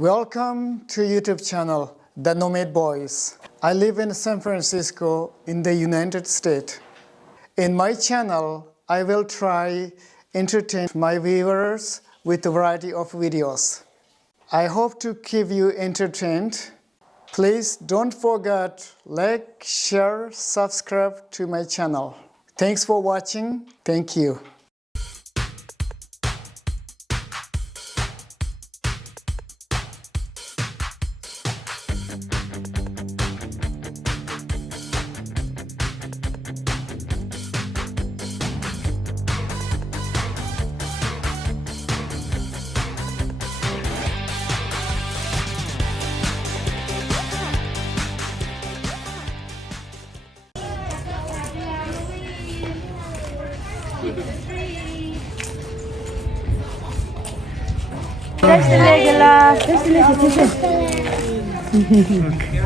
Welcome to YouTube channel, The Nomad Boys. I live in San Francisco in the United States. In my channel, I will try entertain my viewers with a variety of videos. I hope to keep you entertained. Please don't forget like, share, subscribe to my channel. Thanks for watching. Thank you.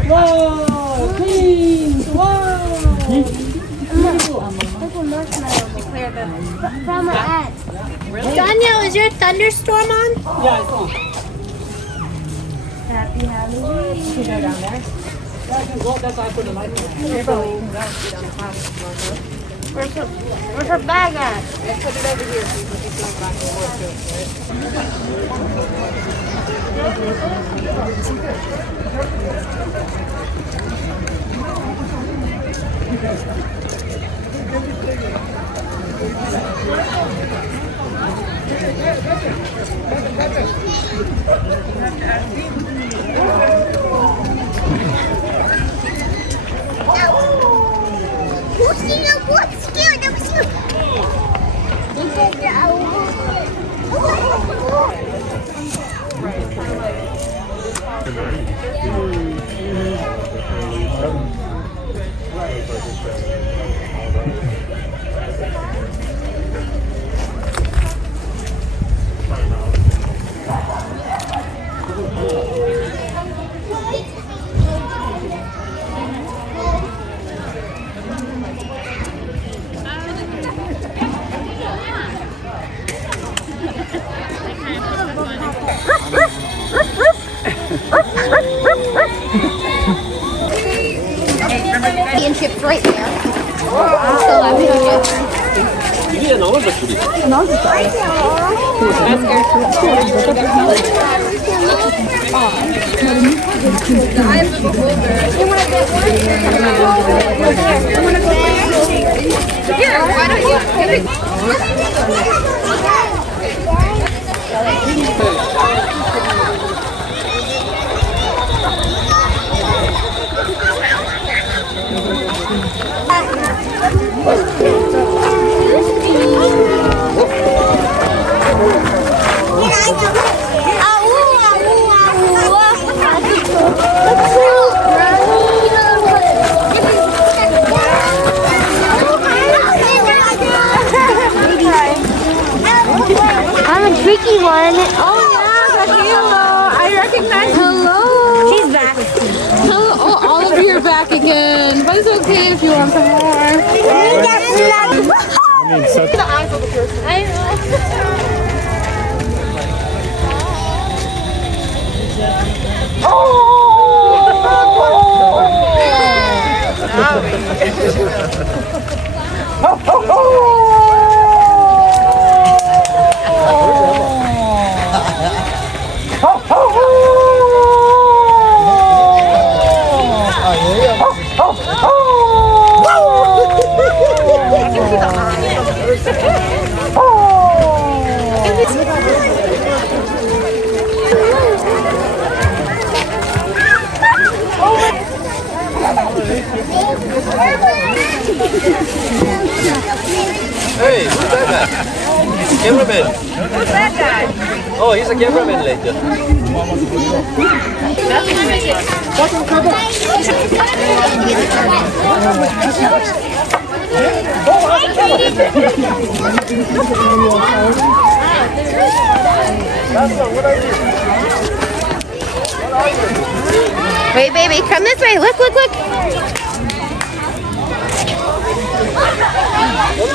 Whoa, queens! Whoa! From an ad. Daniel, is your thunderstorm on? Yeah, it's on. Happy Halloween. You can go down there. Yeah, I can go. That's why I put the light on. Where's her bag at? Let's put it over here so you can keep going back and forth And chips right there. So here, why don't I'm a tricky one. Oh yeah, hello. I recognize. Hello. She's back. Hello, oh, all of you are back again. But it's okay if you want some more. I know. Hey, who's that guy? Cameraman. Who's that guy? Oh, he's a cameraman later. Wait, baby, come this way. Look, look, look.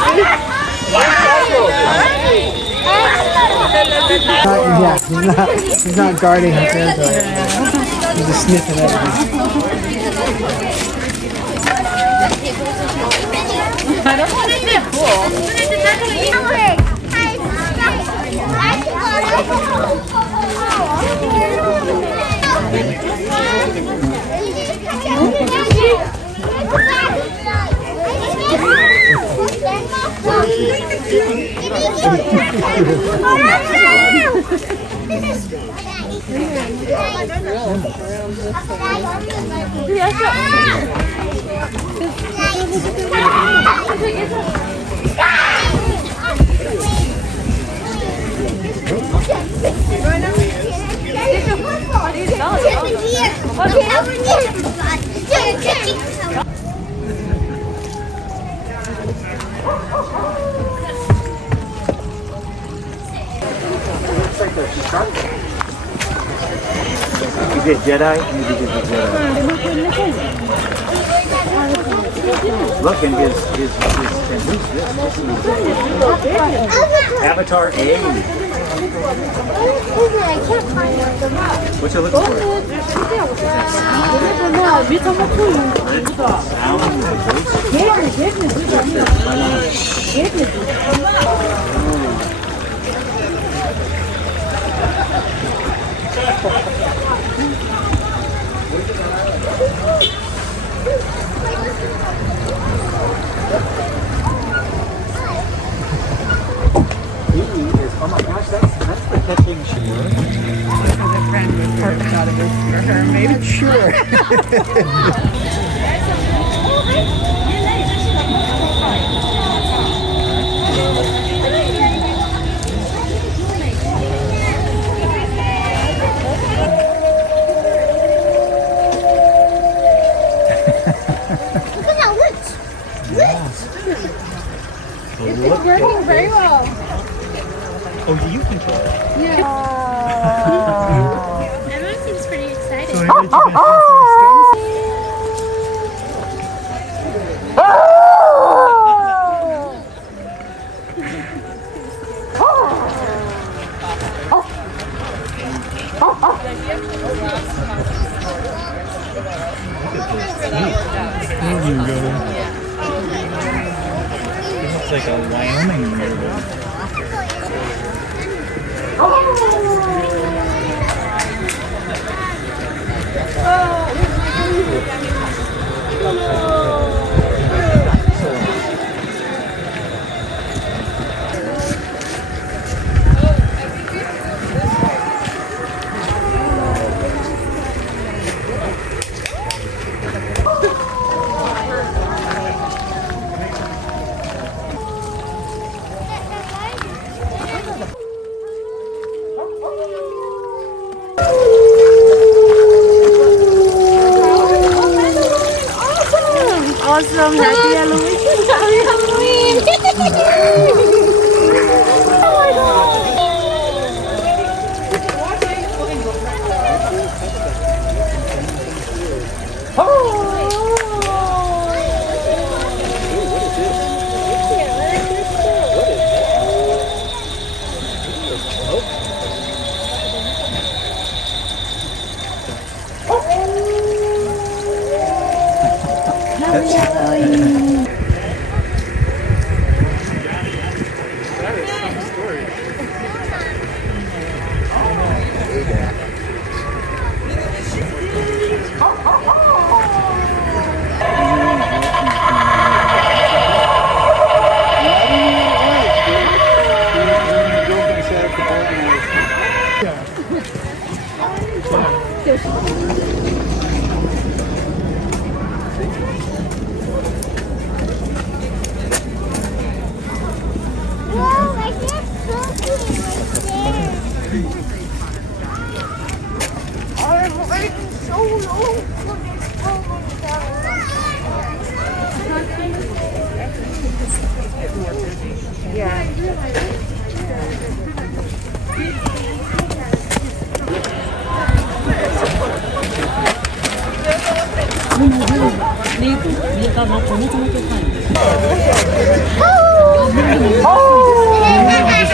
Hi. He's not guarding her territory. He's just sniffing everything. I don't want to get cool. You get Jedi, you get Jedi. Look, and his and who's this? Avatar A. What's it look for? Oh my gosh, that's the catching Maybe sure. It's working very well. Oh, you control it. Everyone seems pretty excited. So how did you get It's like a Wyoming movie. Awesome. Happy Halloween. Happy Halloween. Oh my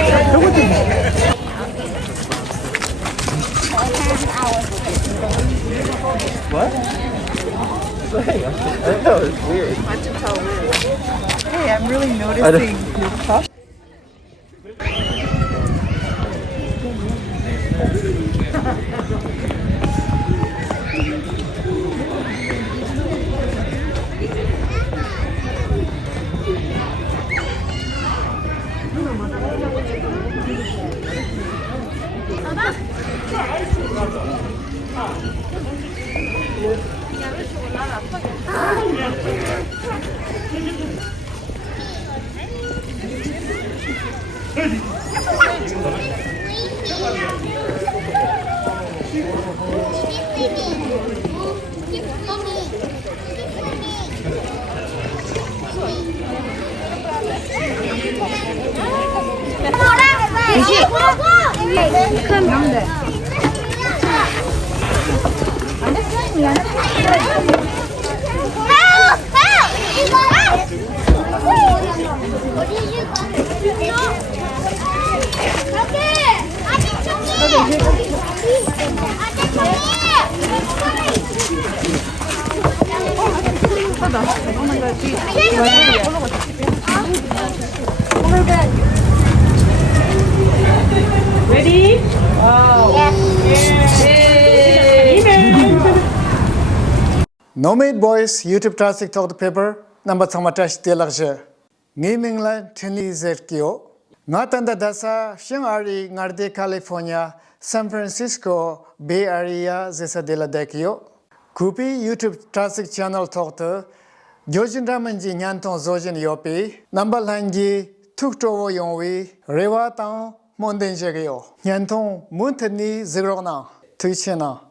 God. I know, it's weird. Hey, I'm really noticing your puff. Ready? Nomad Boys YouTube traffic talk paper number thamatash telakje. Ngamingla Tini Zerkio. Natanda Dasa, Shingari, Narde, California, San Francisco, Bay Area, Zesa de la Dekio. Kupi YouTube traffic channel talk to Jojin Ramanji Nyanton Zojin Yopi. Number Langi, Tuktovo Yongwi, Rewa Town, Mondenjagio. Nyanton Muntani Zerona, Tuichena.